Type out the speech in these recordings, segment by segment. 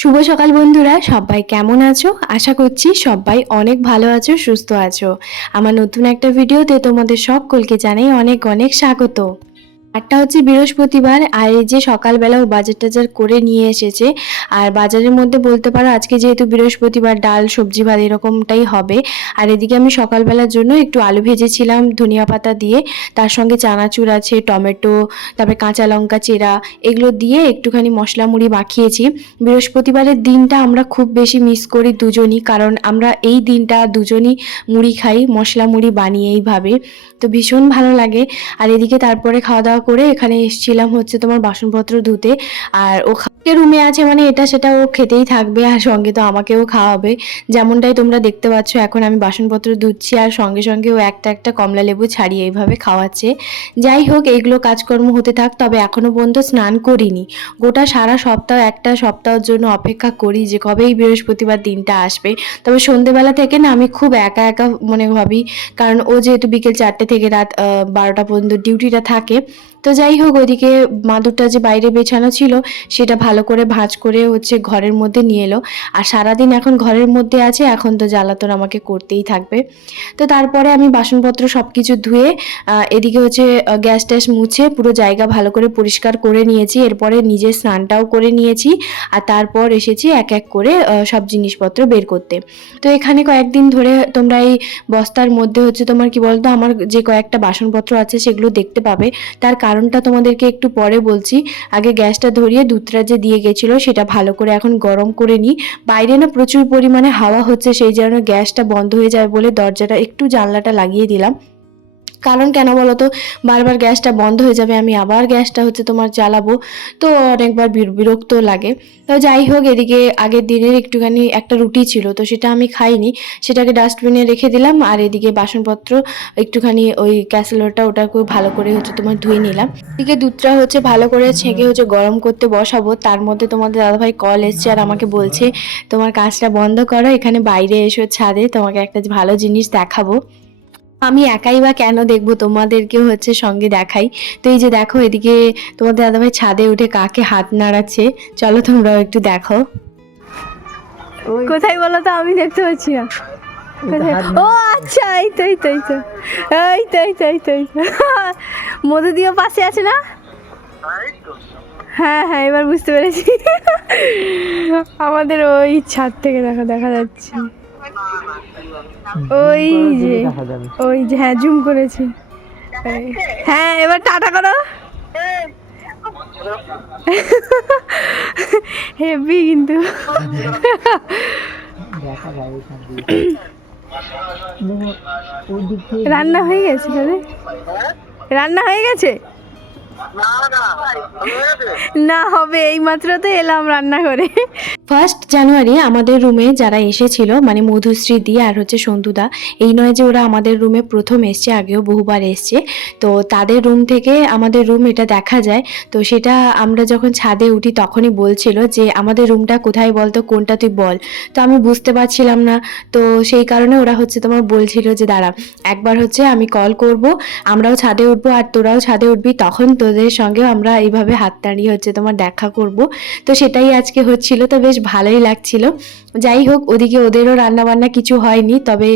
শুভ সকাল বন্ধুরা, সবাই কেমন আছো? আশা করছি সবাই অনেক ভালো আছো, সুস্থ আছো। আমার নতুন একটা ভিডিওতে তোমাদের সকলকে জানাই অনেক অনেক স্বাগত। একটা হচ্ছে বৃহস্পতিবার, আর এই যে সকালবেলা ও বাজার টাজার করে নিয়ে এসেছে। আর বাজারের মধ্যে বলতে পারো আজকে যেহেতু বৃহস্পতিবার ডাল সবজি ভাত এরকমটাই হবে। আর এদিকে আমি সকালবেলার জন্য একটু আলু ভেজেছিলাম ধনিয়া পাতা দিয়ে, তার সঙ্গে চানাচুর আছে, টমেটো, তারপরে কাঁচা লঙ্কা চেরা, এগুলো দিয়ে একটুখানি মশলা মুড়ি মাখিয়েছি। বৃহস্পতিবারের দিনটা আমরা খুব বেশি মিস করি দুজনই, কারণ আমরা এই দিনটা দুজনই মুড়ি খাই, মশলা মুড়ি বানিয়ে এইভাবে। তো ভীষণ ভালো লাগে। আর এদিকে তারপরে খাওয়া দাওয়া করে এখানে এসেছিলাম হচ্ছে তোমার বাসনপত্র ধুতে। আর ও রুমে আছে মানে এটা সেটা ও খেতেই থাকবে, আর সঙ্গে তো আমাকেও খাওয়াবে। যেমনটাই তোমরা দেখতে পাচ্ছ এখন আমি বাসনপত্র ধুচ্ছি, আর সঙ্গে সঙ্গে ও একটা একটা কমলা লেবু ছাড়িয়ে এইভাবে খাওয়াচ্ছে। যাই হোক, এইগুলো কাজকর্ম হতে থাক। তবে এখনো পর্যন্ত স্নান করিনি। গোটা সারা সপ্তাহ, একটা সপ্তাহের জন্য অপেক্ষা করি যে কবে এই বৃহস্পতিবার দিনটা আসবে। তবে সন্ধেবেলা থেকে না আমি খুব একা একা মনে ভাবি, কারণ ও যেহেতু বিকেল 4টে থেকে রাত 12টা পর্যন্ত ডিউটিটা থাকে। তো যাই হোক, ওইদিকে মাদুরটা যে বাইরে বেছানো ছিল সেটা ভালো করে ভাঁজ করে হচ্ছে ঘরের মধ্যে নিয়ে এলো। আর সারাদিন এখন ঘরের মধ্যে আছে, এখন তো জ্বালাতন আমাকে করতেই থাকবে। তো তারপরে আমি বাসনপত্র সব কিছু ধুয়ে এদিকে হচ্ছে গ্যাস ট্যাস মুছে পুরো জায়গা ভালো করে পরিষ্কার করে নিয়েছি। এরপরে নিজের স্নানটাও করে নিয়েছি, আর তারপর এসেছি এক এক করে সব জিনিসপত্র বের করতে। তো এখানে কয়েকদিন ধরে তোমরা এই বস্তার মধ্যে হচ্ছে তোমার কি বলতো আমার যে কয়েকটা বাসনপত্র আছে সেগুলো দেখতে পাবে। তার কারণটা তোমাদেরকে একটু পরে বলছি। আগে গ্যাসটা ধরিয়ে দুধটা যে দিয়ে গেছিলো সেটা ভালো করে এখন গরম করে নিই। বাইরে না প্রচুর পরিমাণে হাওয়া হচ্ছে, সেই জন্য গ্যাসটা বন্ধ হয়ে যায় বলে দরজাটা একটু জানলাটা লাগিয়ে দিলাম। কারণ কেন বলো তো, বারবার গ্যাসটা বন্ধ হয়ে যাবে, আমি আবার গ্যাসটা হচ্ছে তোমার জ্বালাবো, তো অনেকবার বিরক্ত লাগে। তো যাই হোক, এদিকে আগের দিনের একটুখানি একটা রুটি ছিল, তো সেটা আমি খাইনি, সেটাকে ডাস্টবিনে রেখে দিলাম। আর এদিকে বাসনপত্র একটুখানি ওই ক্যাসেরোলটা ওটাকে ভালো করে হচ্ছে তোমার ধুয়ে নিলাম। এদিকে দুধটা হচ্ছে ভালো করে ছেঁকে হচ্ছে গরম করতে বসাবো। তার মধ্যে তোমাদের দাদাভাই কল এসছে আর আমাকে বলছে তোমার কাজটা বন্ধ করো, এখানে বাইরে এসো ছাদে, তোমাকে একটা ভালো জিনিস দেখাবো। আমি একাই বা কেন দেখবো, তোমাদেরকেও হচ্ছে সঙ্গে দেখাই। তো এই যে দেখো, এদিকে তোমাদের দাদাভাই ছাদে উঠে কাকে হাত নাড়াচ্ছে, চলো তোমরাও একটু দেখো। কোথায় বলো তো, আমি দেখতে পাচ্ছি না। ও আচ্ছা, এই তো এই তো এই তো এই তো এই তো এই তো এই তো মধু দিও পাশে আছে না? হ্যাঁ হ্যাঁ, এবার বুঝতে পেরেছি। আমাদের ওই ছাদ থেকে দেখা যাচ্ছে, ওই যে ওই যে, হ্যাঁ জুম করেছি। হ্যাঁ, এবার টাটা করো। হেভি কিন্তু। রান্না হয়ে গেছে তাহলে? রান্না হয়ে গেছে? না, হবে, এই মাত্র তো এলাম রান্না করে। 1 জানুয়ারি আমাদের রুমে যারা এসেছিল, মানে মধুশ্রী দি আর হচ্ছে সন্তুদা, এই নয় যে ওরা আমাদের রুমে প্রথম এসছে, আগেও বহুবার এসছে। তো তাদের রুম থেকে আমাদের রুম এটা দেখা যায়। তো সেটা আমরা যখন ছাদে উঠি তখনই বলছিল যে আমাদের রুমটা কোথায় বলতো, কোনটা তুই বল। তো আমি বুঝতে পারছিলাম না, তো সেই কারণে ওরা হচ্ছে তোমার বলছিল যে দাঁড়া একবার হচ্ছে আমি কল করব, আমরাও ছাদে উঠবো আর তোরাও ছাদে উঠবি, তখন তোদের সঙ্গেও আমরা এইভাবে হাত তাড়িয়ে হচ্ছে তোমার দেখা করব। তো সেটাই আজকে হচ্ছিল, তো বেশ ভালোই লাগছিল। যাই হোক, ওদিকে ওদেরও রান্না বান্না কিছু হয়নি, তবে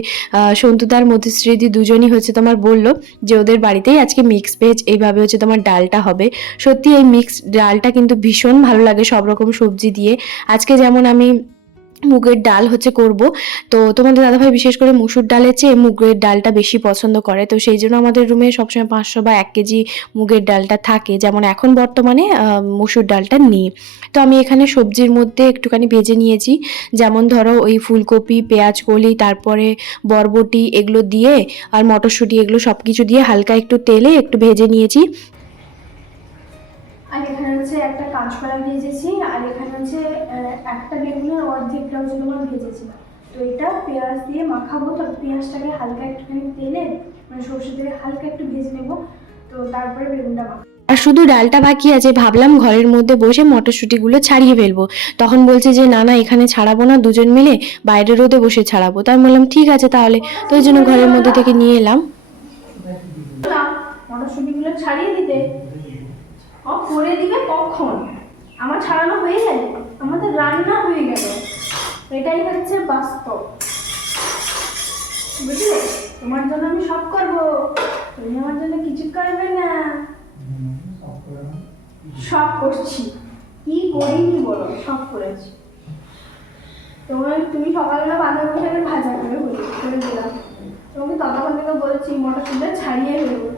সন্তুদার মধুশ্রীদি দুজনই হচ্ছে তোমার বলল যে ওদের বাড়িতেই আজকে মিক্স ভেজ এইভাবে হচ্ছে তোমার ডালটা হবে। সত্যি এই মিক্স ডালটা কিন্তু ভীষণ ভালো লাগে সব রকম সবজি দিয়ে। আজকে যেমন আমি মুগের ডাল হচ্ছে করব, তো তোমাদের দাদাভাই বিশেষ করে মুসুর ডালের চেয়ে মুগের ডালটা বেশি পছন্দ করে, তো সেই জন্য আমাদের রুমে সবসময় 500 বা 1 কেজি মুগের ডালটা থাকে, যেমন এখন বর্তমানে মুসুর ডালটা নেই। তো আমি এখানে সবজির মধ্যে একটুখানি ভেজে নিয়েছি, যেমন ধরো ওই ফুলকপি, পেঁয়াজ কলি, তারপরে বরবটি, এগুলো দিয়ে আর মটরশুঁটি, এগুলো সব কিছু দিয়ে হালকা একটু তেলে একটু ভেজে নিয়েছি। আর এখানে হচ্ছে একটা কাঁচকলা ভেজেছি, আর এখানে হচ্ছে একটা বেগুনের অর্ধেকটা হচ্ছে তোমার ভেজেছি। তো এটা পেঁয়াজ দিয়ে মাখাবো, তো পেঁয়াজটাকে হালকা একটুখানি তেলে মানে সর্ষে তেলে হালকা একটু ভেজে নেবো, তো তারপরে বেগুনটা মাখাবো। আর শুধু ডালটা বাকি আছে, ভাবলাম ঘরের মধ্যে বসে মটরশুঁটিগুলো ছাড়িয়ে ফেলবো। তখন বলছে যে না না, এখানে ছাড়াবো না, দুজন মিলে বাইরে রোদে বসে ছাড়াবো। তাই বললাম ঠিক আছে তাহলে, তো ওই জন্য ঘরের মধ্যে থেকে নিয়ে এলাম। মটরশুঁটিগুলো ছাড়িয়ে দিতে করে দিবে কখন? আমার ছাড়ানো হয়ে গেল, আমাদের রান্না হয়ে গেল, এটাই হচ্ছে বাস্তব, বুঝলে? তোমার জন্য আমি সব করবো, তুমি আমার জন্য কিছু করবে না। সব করছি, কি করিনি বলো, সব করেছি। তুমি সকালবেলা বাঁধাকপি শাকে ভাজা করে দিলাম, তোমাকে ততক্ষণ থেকে বলেছি মটরশুঁটিটা ছাড়িয়ে দেবো,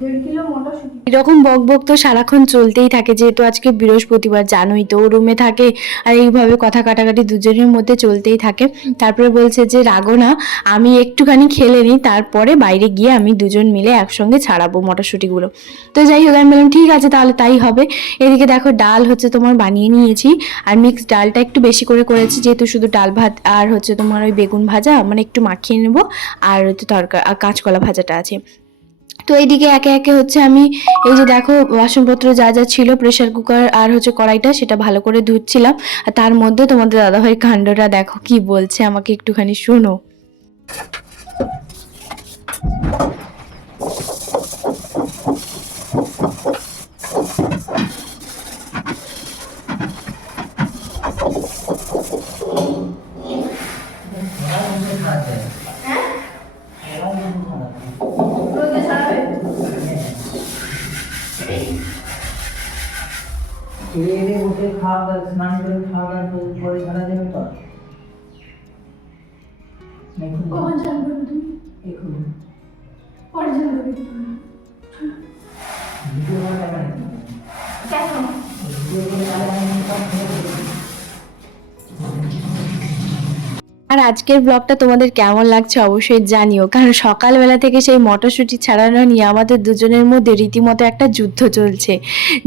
1.5 কিলো মটরশুঁটি। এরকম বক বক তো সারাক্ষণ চলতেই থাকে, যেহেতু আজকে বৃহস্পতিবার জানোই তো, ও রুমে থাকে আর এইভাবে কথা কাটাকাটি দুজনের মধ্যে চলতেই থাকে। তারপরে বলছে যে রাগো না, আমি একটুখানি খেলে নিই, তারপরে বাইরে গিয়ে আমি দুজন মিলে একসঙ্গে ছাড়াবো মটরশুঁটিগুলো। তো যাই হোক, আমি বললাম ঠিক আছে তাহলে তাই হবে। এদিকে দেখো ডাল হচ্ছে তোমার বানিয়ে নিয়েছি, আর মিক্স ডালটা একটু বেশি করে করেছি, যেহেতু শুধু ডাল ভাত আর হচ্ছে তোমার ওই বেগুন ভাজা মানে একটু মাখিয়ে নেবো, আর হচ্ছে তরকারি আর কাঁচকলা ভাজাটা আছে। তো এইদিকে একে একে হচ্ছে আমি এই যে দেখো বাসনপত্র যা যা ছিল, প্রেসার কুকার আর হচ্ছে কড়াইটা, সেটা ভালো করে ধুচ্ছিলাম। আর তার মধ্যে তোমাদের দাদাভাই কাণ্ডটা দেখো কি বলছে, আমাকে একটুখানি শোনো। রোদে ছাড়াবে? খেয়ে উঠে খাওয়া দাওয়া স্নান করে খাওয়া দাওয়া করে ছাড়া যাবে তো? কখন চান করবে তুমি? এখন পরে চান করবে ভিডিও করা যাবে না। কেন? ভিডিও করে আর আজকের ব্লগটা তোমাদের কেমন লাগছে অবশ্যই জানিও, কারণ সকালবেলা থেকে সেই মটরশুঁটি ছাড়ানো নিয়ে আমাদের দুজনের মধ্যে রীতিমতো একটা যুদ্ধ চলছে,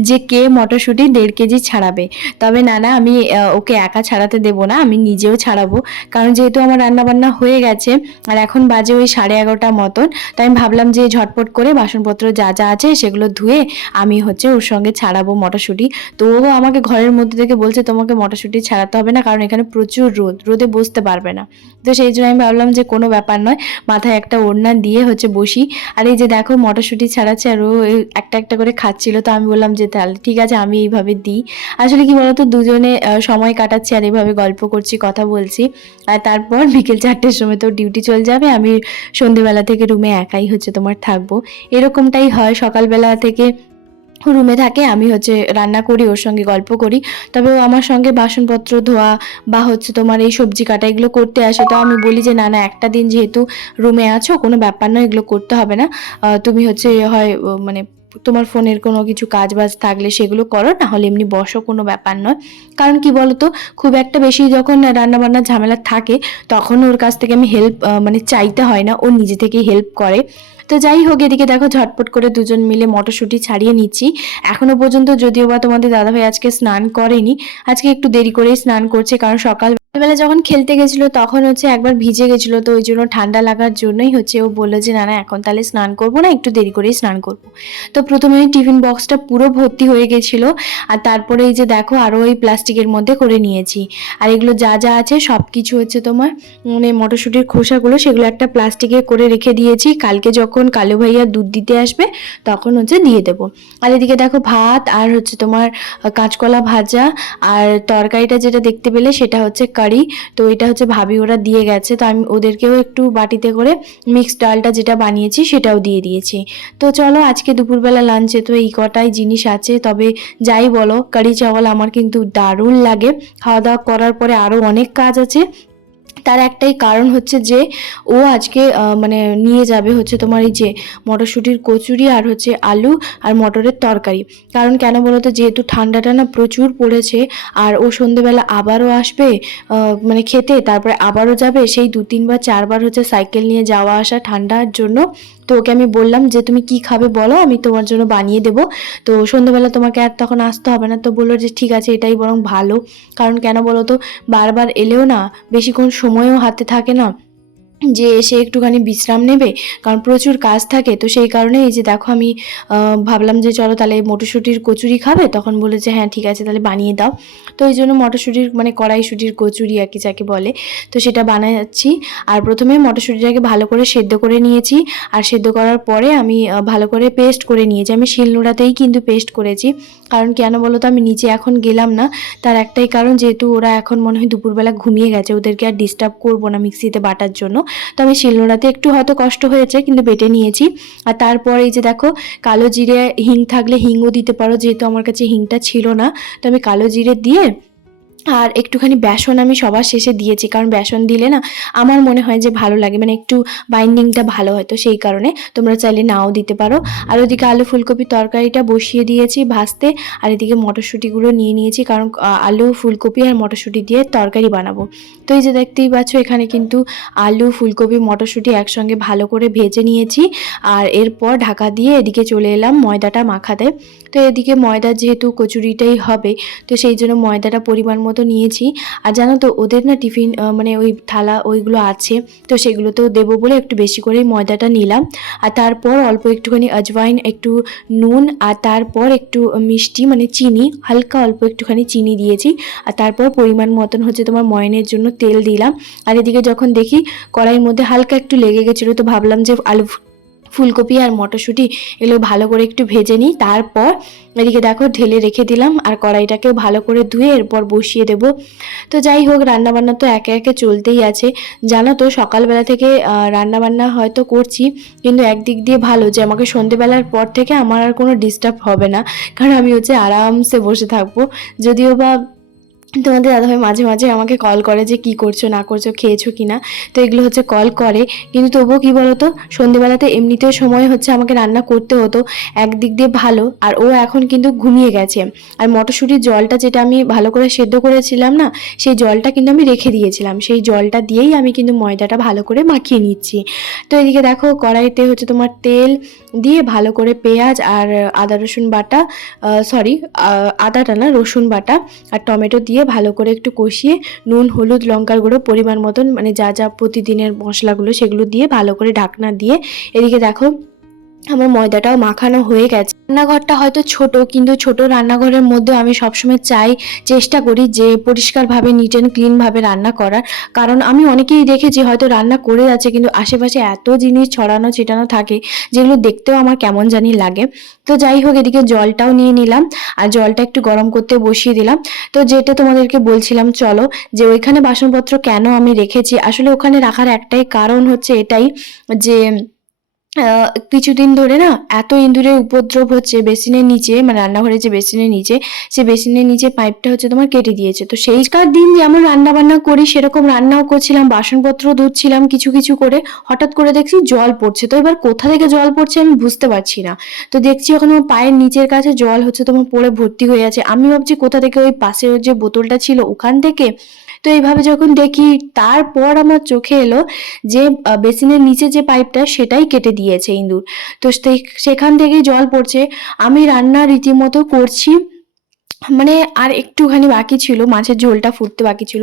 যে কে মটরশুঁটি 1.5 কেজি ছাড়াবে। তবে না না, আমি ওকে একা ছাড়াতে দেবো না, আমি নিজেও ছাড়াবো, কারণ যেহেতু আমার রান্নাবান্না হয়ে গেছে আর এখন বাজে ওই 11:30 মতন। তাই আমি ভাবলাম যে ঝটপট করে বাসনপত্র যা যা আছে সেগুলো ধুয়ে আমি হচ্ছে ওর সঙ্গে ছাড়াবো মটরশুঁটি। তো ও আমাকে ঘরের মধ্যে থেকে বলছে তোমাকে মটরশুঁটি ছাড়াতে হবে না, কারণ এখানে প্রচুর রোদে বসতে পারবে না। তো সেই জন্য আমি ভাবলাম যে কোনো ব্যাপার নয়, মাথায় একটা ওড়না দিয়ে হচ্ছে বসি। আর এই যে দেখো মটরশুঁটি ছাড়াচ্ছে আর ও একটা একটা করে খাচ্ছিল। তো আমি বললাম যে তাহলে ঠিক আছে আমি এইভাবে দিই। আসলে কি বলতো, দুজনে সময় কাটাচ্ছি আর এইভাবে গল্প করছি, কথা বলছি। আর তারপর বিকেল 4টের সময় তো ডিউটি চলে যাবে, আমি সন্ধেবেলা থেকে রুমে একাই হচ্ছে তোমার থাকবো। এরকমটাই হয়, সকালবেলা থেকে রুমে থাকে, আমি হচ্ছে রান্না করি, ওর সঙ্গে গল্প করি। তবে ও আমার সঙ্গে বাসনপত্র ধোয়া বা হচ্ছে তোমার এই সবজি কাটা এগুলো করতে আসে। তো আমি বলি যে না না, একটা দিন যেহেতু রুমে আছো কোনো ব্যাপার নয়, এগুলো করতে হবে না। তুমি হচ্ছে হয় মানে তোমার ফোনের কোনো কিছু কাজ বাজ থাকলে সেগুলো করো, না হলে এমনি বসো, কোনো ব্যাপার নয়। কারণ কি বলতো, খুব একটা বেশি যখন রান্নাবান্নার ঝামেলা থাকে তখন ওর কাছ থেকে আমি হেল্প মানে চাইতে হয় না, ও নিজে থেকেই হেল্প করে। তো যাই হোক, এদিকে দেখো ঝটপট করে দুজন মিলে মটরশুঁটি ছাড়িয়ে নিচ্ছি। এখনো পর্যন্ত যদিও বা তোমাদের দাদাভাই আজকে স্নান করেনি, আজকে একটু দেরি করেই স্নান করছে, কারণ সকালবেলা যখন খেলতে গেছিল তখন হচ্ছে একবার ভিজে গেছিল, তো ওই জন্য ঠান্ডা লাগার জন্যই হচ্ছে ও বললো যে না না এখন তাহলে স্নান করবো না, একটু দেরি করেই স্নান করবো। তো প্রথমে ওই টিফিন বক্সটা পুরো ভর্তি হয়ে গেছিল, আর তারপরে এই যে দেখো আরও ওই প্লাস্টিকের মধ্যে করে নিয়েছি। আর এগুলো যা যা আছে সব কিছু হচ্ছে তোমার মানে মটরশুঁটির খোসাগুলো সেগুলো একটা প্লাস্টিকে করে রেখে দিয়েছি, কালকে যখন কালু ভাইয়া দুধ দিতে আসবে তখন হচ্ছে দিয়ে দেবো। আর এদিকে দেখো ভাত আর হচ্ছে তোমার কাঁচকলা ভাজা, আর তরকারিটা যেটা দেখতে পেলে সেটা হচ্ছে কারি। তো এটা হচ্ছে ভাবি ওরা দিয়ে গেছে, তো আমি ওদেরকেও একটু বাটিতে করে মিক্সড ডালটা যেটা বানিয়েছি সেটাও দিয়ে দিয়েছি। তো চলো আজকে দুপুরবেলা লাঞ্চে তো এই কটাই জিনিস আছে। তবে যাই বলো, কারি চাওয়াল আমার কিন্তু দারুণ লাগে। খাওয়া দাওয়া করার পরে আরও অনেক কাজ আছে, তার একটাই কারণ হচ্ছে যে ও আজকে মানে নিয়ে যাবে হচ্ছে তোমার এই যে মটরশুঁটির কচুরি আর হচ্ছে আলু আর মটরের তরকারি। কারণ কেন বলো তো, যেহেতু ঠান্ডাটা না প্রচুর পড়েছে, আর ও সন্ধেবেলা আবারও আসবে মানে খেতে, তারপরে আবারও যাবে, সেই 2-3 বার 4 বার হচ্ছে সাইকেল নিয়ে যাওয়া আসা ঠান্ডার জন্য। তো ওকে আমি বললাম যে তুমি কি খাবে বলো, আমি তোমার জন্য বানিয়ে দেবো, তো সন্ধ্যেবেলা তোমাকে আর তখন আসতে হবে না। তো বললো যে ঠিক আছে এটাই বরং ভালো, কারণ কেন বলো তো বারবার এলেও না বেশিক্ষণ সময়ও হাতে থাকে না, যে এসে একটুখানি বিশ্রাম নেবে, কারণ প্রচুর কাজ থাকে। তো সেই কারণে এই যে দেখো আমি ভাবলাম যে চলো তাহলে মটরশুঁটির কচুরি খাবে, তখন বলে যে হ্যাঁ ঠিক আছে তাহলে বানিয়ে দাও। তো এই জন্য মটরশুঁটির মানে কড়াইশুঁটির কচুরি আর কি যাকে বলে, তো সেটা বানাচ্ছি। আর প্রথমে মটরশুঁটিটাকে ভালো করে সেদ্ধ করে নিয়েছি, আর সেদ্ধ করার পরে আমি ভালো করে পেস্ট করে নিয়েছি। আমি শিলনোড়াতেই কিন্তু পেস্ট করেছি, কারণ কেন বলো তো আমি নিচে এখন গেলাম না, তার একটাই কারণ যেহেতু ওরা এখন মনে হয় দুপুরবেলা ঘুমিয়ে গেছে, ওদেরকে আর ডিস্টার্ব করবো না মিক্সিতে বাটার জন্য। তো আমি শিলনোড়াতে একটু হয়তো কষ্ট হয়েছে কিন্তু বেটে নিয়েছি। আর তারপর এই যে দেখো কালো জিরে, হিং থাকলে হিংও দিতে পারো, যেহেতু আমার কাছে হিংটা ছিল না, তো আমি কালো জিরে দিয়ে আর একটুখানি বেসন আমি সবার শেষে দিয়েছি, কারণ বেসন দিলে না আমার মনে হয় যে ভালো লাগে, মানে একটু বাইন্ডিংটা ভালো হয়, তো সেই কারণে তোমরা চাইলে নাও দিতে পারো। আর ওদিকে আলু ফুলকপির তরকারিটা বসিয়ে দিয়েছি ভাজতে, আর এদিকে মটরশুঁটিগুলো নিয়ে নিয়েছি, কারণ আলু ফুলকপি আর মটরশুঁটি দিয়ে তরকারি বানাবো। তো এই যে দেখতেই পাচ্ছ এখানে কিন্তু আলু ফুলকপি মটরশুঁটি একসঙ্গে ভালো করে ভেজে নিয়েছি, আর এরপর ঢাকা দিয়ে এদিকে চলে এলাম ময়দাটা মাখাতে। তো এদিকে ময়দা যেহেতু কচুরিটাই হবে, তো সেই জন্য ময়দাটা পরিমাণ মতো নিয়েছি। আর জানো তো ওদের না টিফিন মানে ওই থালা ওইগুলো আছে, তো সেগুলোতেও দেবো বলে একটু বেশি করেই ময়দাটা নিলাম। আর তারপর অল্প একটুখানি আজওয়াইন, একটু নুন, আর তারপর একটু মিষ্টি মানে চিনি, হালকা অল্প একটুখানি চিনি দিয়েছি। আর তারপর পরিমাণ মতন হচ্ছে তোমার ময়নের জন্য তেল দিলাম। আর এদিকে যখন দেখি কড়াইয়ের মধ্যে হালকা একটু লেগে গেছিলো, তো ভাবলাম যে আলু ফুলকপি আর মটরশুঁটি এগুলো ভালো করে একটু ভেজে নিই। তারপর এদিকে দেখো ঢেলে রেখে দিলাম, আর কড়াইটাকেও ভালো করে ধুয়ে এরপর বসিয়ে দেব। তো যাই হোক রান্নাবান্না তো একে একে চলতেই আছে। জানো তো সকালবেলা থেকে রান্নাবান্না হয়তো করছি, কিন্তু একদিক দিয়ে ভালো যে আমাকে সন্ধেবেলার পর থেকে আমার আর কোনো ডিস্টার্ব হবে না, কারণ আমি হচ্ছে আরামসে বসে থাকবো। যদিও বা তোমাদের দাদাভাই মাঝে মাঝে আমাকে কল করে যে কি করছো না করছো, খেয়েছো কি না, তো এগুলো হচ্ছে কল করে। কিন্তু তবুও কী বলো তো, সন্ধেবেলাতে এমনিতেও সময় হচ্ছে আমাকে রান্না করতে হতো, একদিক দিয়ে ভালো। আর ও এখন কিন্তু ঘুমিয়ে গেছে। আর মটরশুঁটির জলটা যেটা আমি ভালো করে সেদ্ধ করেছিলাম না, সেই জলটা কিন্তু আমি রেখে দিয়েছিলাম, সেই জলটা দিয়েই আমি কিন্তু ময়দাটা ভালো করে মাখিয়ে নিচ্ছি। তো এদিকে দেখো কড়াইতে হচ্ছে তোমার তেল দিয়ে ভালো করে পেঁয়াজ আর আদা রসুন বাটা, সরি আদাটা না রসুন বাটা আর টমেটো দিয়ে ভালো করে একটু কষিয়ে নুন হলুদ লঙ্কার গুঁড়ো পরিমাণ মতন মানে যা যা প্রতিদিনের মশলাগুলো সেগুলো দিয়ে ভালো করে ঢাকনা দিয়ে এদিকে দেখো আমার ময়দাটাও মাখানো হয়ে গেছে। রান্নাঘরটা হয়তো ছোট, কিন্তু ছোট রান্নাঘরের মধ্যে আমি সবসময় চেষ্টা করি যে পরিষ্কারভাবে নিট অ্যান্ড ক্লিনভাবে রান্না করার, কারণ আমি অনেকেই দেখেছি হয়তো রান্না করে যাচ্ছে কিন্তু আশেপাশে এত জিনিস ছড়ানো ছিটানো থাকে যেগুলো দেখতেও আমার কেমন জানি লাগে। তো যাই হোক এদিকে জলটাও নিয়ে নিলাম, আর জলটা একটু গরম করতে বসিয়ে দিলাম। তো যেটা তোমাদেরকে বলছিলাম চলো, যে ওইখানে বাসনপত্র কেন আমি রেখেছি, আসলে ওখানে রাখার একটাই কারণ হচ্ছে এটাই যে কিছুদিন ধরে না এত ইঁদুরের উপদ্রব হচ্ছে বেসিনের নিচে, মানে রান্নাঘরের যে বেসিনের নিচে, সে বেসিনের নিচে পাইপটা হচ্ছে তোমার কেটে দিয়েছে। তো সেইকার দিন যেমন রান্না বান্না করি সেরকম রান্নাও করছিলাম, বাসনপত্র ধুচ্ছিলাম কিছু কিছু করে, হঠাৎ করে দেখছি জল পড়ছে। তো এবার কোথা থেকে জল পড়ছে আমি বুঝতে পারছি না। তো দেখছি ওখানে আমার পায়ের নিচের কাছে জল হচ্ছে তোমার পড়ে ভর্তি হয়ে আছে। আমি ভাবছি কোথা থেকে, ওই পাশের যে বোতলটা ছিল ওখান থেকে। তো এইভাবে যখন দেখি, তারপর আমার চোখে এলো যে বেসিনের নিচে যে পাইপটা সেটাই কেটে দিয়েছে ইঁদুর। তো সেখান থেকেই জল পড়ছে। আমি রান্না রীতিমতো করছি, মানে আর একটুখানি বাকি ছিল, মাছের ঝোলটা ফুটতে বাকি ছিল,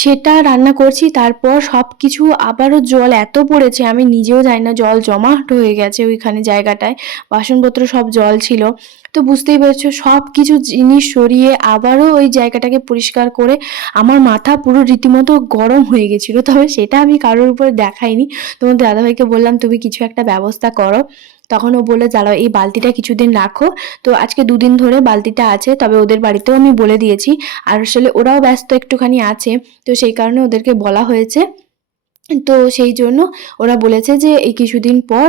সেটা রান্না করছি। তারপর সব কিছু আবারও জল এত পড়েছে আমি নিজেও জানি না, জল জমাট হয়ে গেছে ওইখানে জায়গাটায়, বাসনপত্র সব জল ছিল। তো বুঝতেই পারছো সব কিছু জিনিস সরিয়ে আবারও ওই জায়গাটাকে পরিষ্কার করে আমার মাথা পুরো রীতিমতো গরম হয়ে গেছিলো। তবে সেটা আমি কারোর উপর দেখাইনি, তোমার দাদাভাইকে বললাম তুমি কিছু একটা ব্যবস্থা করো। তখন ও বলে দাঁড়াও এই বালতিটা কিছুদিন রাখো। তো আজকে 2 দিন ধরে বালতিটা আছে, তবে ওদের বাড়িতেও আমি বলে দিয়েছি, আর আসলে ওরাও ব্যস্ত একটুখানি আছে, তো সেই কারণে ওদেরকে বলা হয়েছে। তো সেই জন্য ওরা বলেছে যে এই কিছুদিন পর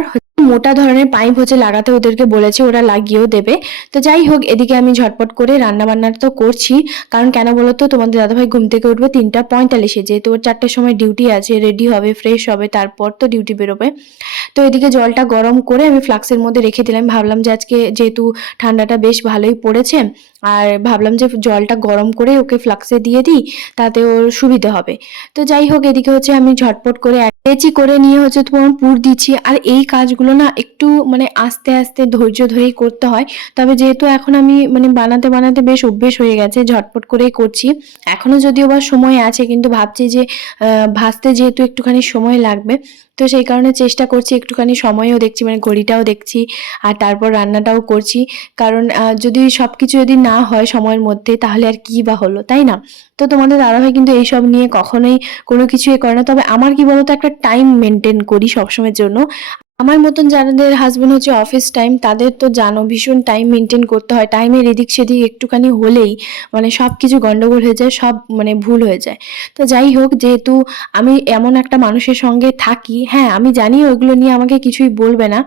মোটা ধরনের পাইপ হচ্ছে লাগাতে ওদেরকে বলেছে, ওরা লাগিয়েও দেবে। তো যাই হোক এদিকে আমি ঝটপট করে রান্না বান্না তো করছি, কারণ কেন বলো তো, তোমাদের দাদাভাই ঘুম থেকে উঠবে 3:45, যেহেতু ওর 4টার সময় ডিউটি আছে, রেডি হবে ফ্রেশ হবে তারপর তো ডিউটি বেরোবে। তো এদিকে জলটা গরম করে আমি ফ্লাক্সের মধ্যে রেখে দিলাম, ভাবলাম যে আজকে যেহেতু ঠান্ডাটা বেশ ভালোই পড়েছে আর ভাবলাম যে জলটা গরম করে ওকে ফ্লাক্সে দিয়ে দিই, তাতে ওর সুবিধা হবে। তো যাই হোক, এদিকে হচ্ছে আমি ঝটপট করে লেচি করে নিয়ে হচ্ছে তোমার পুর দিচ্ছি। আর এই কাজগুলো না একটু মানে আস্তে আস্তে ধৈর্য ধরেই করতে হয়। তবে যেহেতু এখন আমি মানে বানাতে বানাতে বেশ অভ্যেস হয়ে গেছে, ঝটপট করেই করছি। এখনো যদিও বা সময় আছে, কিন্তু ভাবছি যে ভাজতে যেহেতু একটুখানি সময় লাগবে, তো সেই কারণে চেষ্টা করছি, একটুখানি সময়ও দেখছি, মানে ঘড়িটাও দেখছি, আর তারপর রান্নাটাও করছি। কারণ যদি সবকিছু যদি না হয় সময়ের মধ্যে, তাহলে আর কি বা হলো, তাই না? তো তোমাদের দাদাভাই কিন্তু এইসব নিয়ে কখনোই কোনো কিছু করে না। তবে আমার কি বলতো, একটা টাইম মেনটেন করি সবসময়ের জন্য। আমার মতন যাদের হাসব্যান্ড হচ্ছে অফিস টাইম, তাদের তো জানো ভীষণ টাইম মেনটেন করতে হয়। টাইমের এদিক সেদিক একটুখানি হলেই মানে সব কিছু গন্ডগোল হয়ে যায়, সব মানে ভুল হয়ে যায়। তো যাই হোক, যেহেতু আমি এমন একটা মানুষের সঙ্গে থাকি, হ্যাঁ আমি জানি ওইগুলো নিয়ে আমাকে কিছুই বলবে না,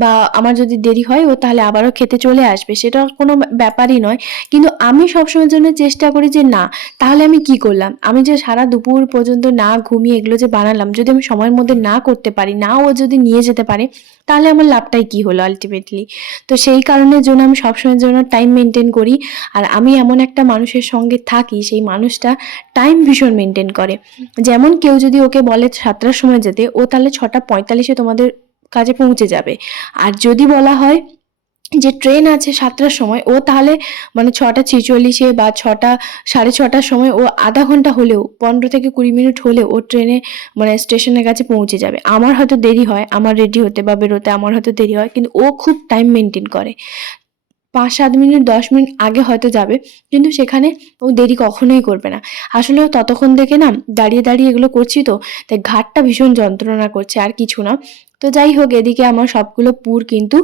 বা আমার যদি দেরি হয় ও তাহলে আবারও খেতে চলে আসবে, সেটা কোনো ব্যাপারই নয়। কিন্তু আমি সবসময়ের জন্য চেষ্টা করি যে না, তাহলে আমি কি করলাম, আমি যে সারা দুপুর পর্যন্ত না ঘুমিয়ে এগুলো যে বানালাম, যদি আমি সময়ের মধ্যে না করতে পারি, না ও যদি নিয়ে যেতে পারে, তাহলে আমার লাভটাই কি হলো আলটিমেটলি। তো সেই কারণের জন্য আমি সবসময়ের জন্য টাইম মেনটেন করি। আর আমি এমন একটা মানুষের সঙ্গে থাকি, সেই মানুষটা টাইম ভীষণ মেনটেন করে। যেমন কেউ যদি ওকে বলে 7টার সময় যেতে, ও তাহলে 6টা 45-এ তোমাদের কাছে পৌঁছে যাবে। আর যদি বলা হয় যে ট্রেন আছে 7টার সময়, ও তাহলে মানে 6টা 46-এ বা 6টা 6:30-টার সময় ও আধা ঘন্টা হলেও, 15 থেকে 20 মিনিট হলেও ও ট্রেনে মানে স্টেশনের কাছে পৌঁছে যাবে। আমার হয়তো দেরি হয়, আমার রেডি হতে বা বেরোতে আমার হয়তো দেরি হয়, কিন্তু ও খুব টাইম মেনটেন করে। 5-7 মিনিট 10 মিনিট আগে হয়তো যাবে, কিন্তু সেখানে ও দেরি কখনোই করবে না। আসলে ও ততক্ষণ থেকে না দাঁড়িয়ে দাঁড়িয়ে এগুলো করছি, তো তাই ঘাড়টা ভীষণ যন্ত্রণা করছে, আর কিছু না। তো যাই হোক, এদিকে আমার সবগুলো পুর কিন্তু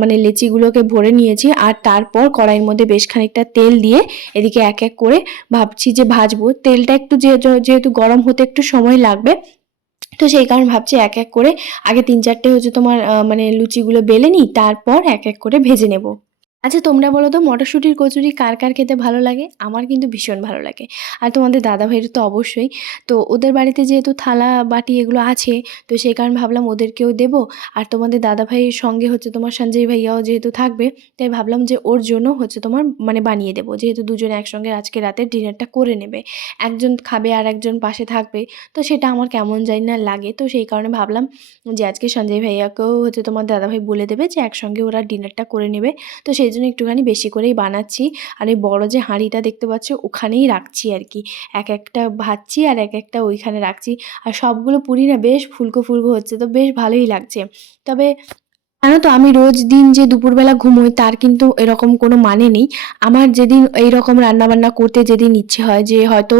মানে লেচিগুলোকে ভরে নিয়েছি, আর তারপর কড়াইয়ের মধ্যে বেশ খানিকটা তেল দিয়ে এদিকে এক এক করে ভাবছি যে ভাজবো। তেলটা একটু যেহেতু গরম হতে একটু সময় লাগবে, তো সেই কারণে ভাবছি এক এক করে আগে 3-4টে হচ্ছে তোমার মানে লুচিগুলো বেলে নিই, তারপর এক এক করে ভেজে নেব। আচ্ছা তোমরা বলো তো, মটরশুঁটির কচুরি কার কার খেতে ভালো লাগে? আমার কিন্তু ভীষণ ভালো লাগে। আর তোমাদের দাদাভাইয়ের তো অবশ্যই। তো ওদের বাড়িতে যেহেতু থালা বাটি এগুলো আছে, তো সেই কারণে ভাবলাম ওদেরকেও দেবো। আর তোমাদের দাদাভাইয়ের সঙ্গে হচ্ছে তোমার সঞ্জয় ভাইয়াও যেহেতু থাকবে, তাই ভাবলাম যে ওর জন্য হচ্ছে তোমার মানে বানিয়ে দেবো, যেহেতু দুজনে একসঙ্গে আজকে রাতের ডিনারটা করে নেবে। একজন খাবে আর একজন পাশে থাকবে, তো সেটা আমার কেমন জানি না লাগে। তো সেই কারণে ভাবলাম যে আজকে সঞ্জয় ভাইয়াকেও হচ্ছে তোমার দাদাভাই বলে দেবে যে একসঙ্গে ওরা ডিনারটা করে নেবে। তো সেই জন্য একটুখানি বেশি করেই বানাচ্ছি। আর এই বড় যে হাঁড়িটা দেখতে পাচ্ছ, ওখানেই রাখছি আর কি। এক একটা ভাজছি আর এক একটা ওইখানে রাখছি। আর সবগুলো পুরি না বেশ ফুলকো ফুলকো হচ্ছে, তো বেশ ভালোই লাগছে। তবে জানো তো, আমি রোজ দিন যে দুপুরবেলা ঘুমোই তার কিন্তু এরকম কোনো মানে নেই। আমার যেদিন এইরকম রান্নাবান্না করতে যেদিন ইচ্ছে হয়, যে হয়তো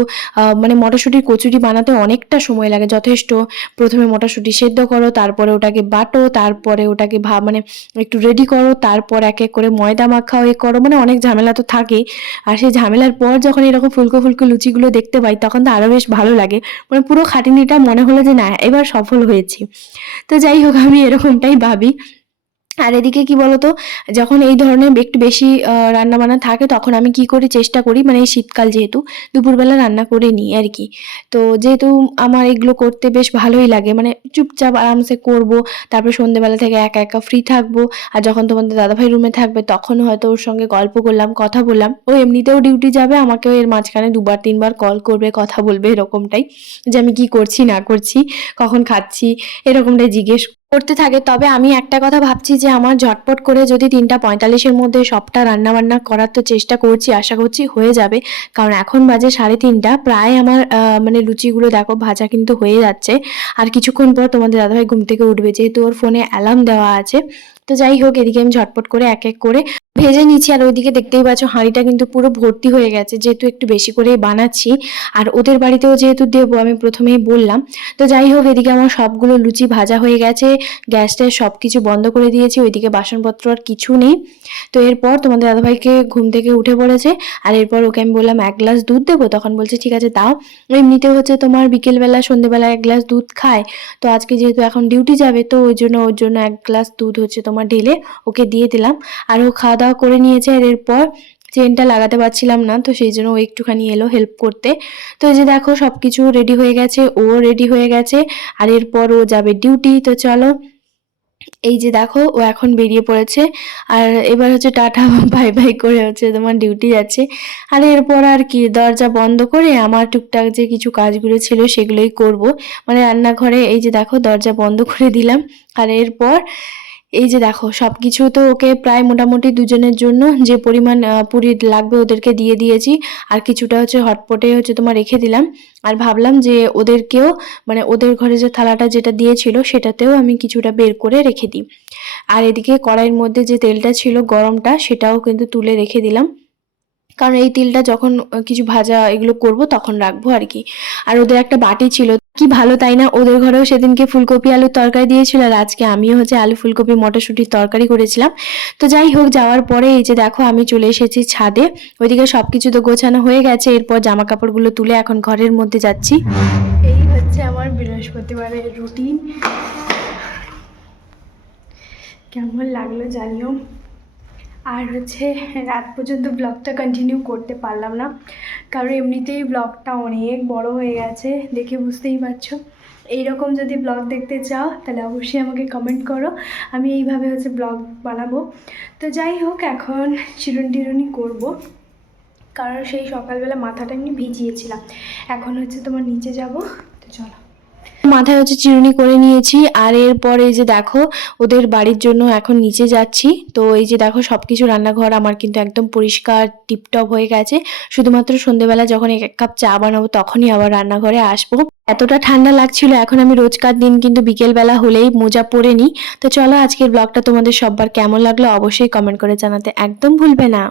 মানে মটরশুঁটির কচুরি বানাতে অনেকটা সময় লাগে যথেষ্ট। প্রথমে মটরশুঁটি সেদ্ধ করো, তারপরে ওটাকে বাটো, তারপরে ওটাকে মানে একটু রেডি করো, তারপর এক এক করে ময়দা মাখাও, এ করো, মানে অনেক ঝামেলা তো থাকেই। আর সেই ঝামেলার পর যখন এরকম ফুলকো ফুলকো লুচিগুলো দেখতে পাই, তখন তো আরও বেশ ভালো লাগে। মানে পুরো খাটুনিটা মনে হলো যে না, এবার সফল হয়েছি। তো যাই হোক, আমি এরকমটাই ভাবি। আর এদিকে কি বলতো, যখন এই ধরনের একটু বেশি রান্নাবান্না থাকে, তখন আমি কি করি, চেষ্টা করি মানে এই শীতকাল যেহেতু দুপুরবেলা রান্না করে নিই আর কি। তো যেহেতু আমার এগুলো করতে বেশ ভালোই লাগে, মানে চুপচাপ আরামসে করব, তারপর সন্ধ্যেবেলা থেকে একা একা ফ্রি থাকবো। আর যখন তোমাদের দাদাভাই রুমে থাকবে, তখন হয়তো ওর সঙ্গে গল্প করলাম, কথা বললাম। ও এমনিতেও ডিউটি যাবে, আমাকেও এর মাঝখানে 2-3 বার কল করবে, কথা বলবে, এরকমটাই যে আমি কি করছি না করছি, কখন খাচ্ছি, এরকমটাই জিজ্ঞেস করতে থাকে। তবে আমি একটা কথা ভাবছি যে আমার ঝটপট করে যদি 3টা 45-এর মধ্যে সবটা রান্নাবান্না করার তো চেষ্টা করছি, আশা করছি হয়ে যাবে। কারণ এখন বাজে 3:30, প্রায় আমার মানে লুচিগুলো দেখো ভাজা কিন্তু হয়ে যাচ্ছে। আর কিছুক্ষণ পর তোমাদের দাদাভাই ঘুম থেকে উঠবে, যেহেতু ওর ফোনে অ্যালার্ম দেওয়া আছে। তো যাই হোক, এদিকে আমি ঝটপট করে এক এক করে ভেজে নিচ্ছি। আর ওইদিকে দেখতেই পাচ্ছ হাঁড়িটা কিন্তু পুরো ভর্তি হয়ে গেছে, যেহেতু একটু বেশি করেই বানাচ্ছি। আর ওদের বাড়িতেও যেহেতু দেবো, আমি প্রথমেই বললাম। তো যাই হোক, এদিকে আমার সবগুলো লুচি ভাজা হয়ে গেছে, গ্যাসটা সব কিছু বন্ধ করে দিয়েছি, ওইদিকে বাসনপত্র আর কিছু নেই। তো এরপর তোমাদের দাদাভাইকে ঘুম থেকে উঠে পড়েছে, আর এরপর ওকে আমি বললাম 1 গ্লাস দুধ দেবো, তখন বলছে ঠিক আছে দাও। এমনিতেও হচ্ছে তোমার বিকেলবেলা সন্ধ্যেবেলা 1 গ্লাস দুধ খায়। তো আজকে যেহেতু এখন ডিউটি যাবে, তো ওর জন্য 1 গ্লাস দুধ হচ্ছে তোমার ঢেলে ওকে দিয়ে দিলাম। আর ও খাওয়া দাওয়া করে নিয়েছে। আর এরপর চেনটা লাগাতে পারছিলাম না, তো সেই জন্য ও একটুখানি এলো হেল্প করতে। তো এই যে দেখো সবকিছু রেডি হয়ে গেছে, ও রেডি হয়ে গেছে, আর এরপর ও যাবে ডিউটি। তো চলো। এই যে দেখো ও এখন বেরিয়ে পড়েছে, আর এবার হচ্ছে টাটা বাই বাই করে হচ্ছে তোমার ডিউটি যাচ্ছে। আর এরপর আর কি দরজা বন্ধ করে আমার টুকটাক যে কিছু কাজগুলো ছিল সেগুলোই করব। মানে রান্নাঘরে এই যে দেখো দরজা বন্ধ করে দিলাম। আর এরপর এই যে দেখো সবকিছু তো ওকে প্রায় মোটামুটি দুজনের জন্য যে পরিমাণ পুরি লাগবে ওদেরকে দিয়ে দিয়েছি, আর কিছুটা হচ্ছে হটপটে হচ্ছে তোমার রেখে দিলাম। আর ভাবলাম যে ওদেরকেও মানে ওদের ঘরে যে থালাটা যেটা দিয়েছিল সেটাতেও আমি কিছুটা বের করে রেখে দিই। আর এদিকে কড়াইয়ের মধ্যে যে তেলটা ছিল গরমটা সেটাও কিন্তু তুলে রেখে দিলাম, কারণ এই তেলটা যখন কিছু ভাজা এগুলো করব তখন রাখবো আর কি। আর ওদের একটা বাটি ছিল, কি ভালো তাই না, ওদের ঘরেও সেদিনকে ফুলকপি আলুর তরকারি দিয়েছিল, আর আজকে আমিও হচ্ছে আলু ফুলকপি মটরশুঁটির তরকারি করেছিলাম। তো যাই হোক, যাওয়ার পরে এই যে দেখো আমি চলে এসেছি ছাদে। ওইদিকে সবকিছু তো গোছানো হয়ে গেছে, এরপর জামা কাপড়গুলো তুলে এখন ঘরের মধ্যে যাচ্ছি। এই হচ্ছে আমার বৃহস্পতিবারের রুটিন। কেমন লাগলো জানিও। আর হচ্ছে রাত পর্যন্ত ব্লগটা কন্টিনিউ করতে পারলাম না, কারণ এমনিতেই ব্লগটা অনেক বড় হয়ে গেছে, দেখে বুঝতেই পারছো। এইরকম যদি ব্লগ দেখতে চাও তাহলে অবশ্যই আমাকে কমেন্ট করো, আমি এইভাবে হচ্ছে ব্লগ বানাবো। তো যাই হোক, এখন চিরুনি টিরুনি করবো, কারণ সেই সকালবেলা মাথাটা এমনি ভিজিয়েছিলাম। এখন হচ্ছে তোমার নিচে যাব, তো চলো। মাথায় হচ্ছে চিরুনি করে নিয়েছি, আর এরপর এই যে দেখো ওদের বাড়ির জন্য এখন নিচে যাচ্ছি। তো এই যে দেখো সবকিছু রান্নাঘর আমার কিন্তু একদম পরিষ্কার টিপটপ হয়ে গেছে, শুধুমাত্র সন্ধেবেলা যখন এক কাপ চা বানাবো তখনই আবার রান্নাঘরে আসবো। এতটা ঠান্ডা লাগছিল, এখন আমি রোজকার দিন কিন্তু বিকেলবেলা হলেই মোজা পরে নিই। তো চলো, আজকের ব্লগটা তোমাদের সবার কেমন লাগলো অবশ্যই কমেন্ট করে জানাতে একদম ভুলবে না।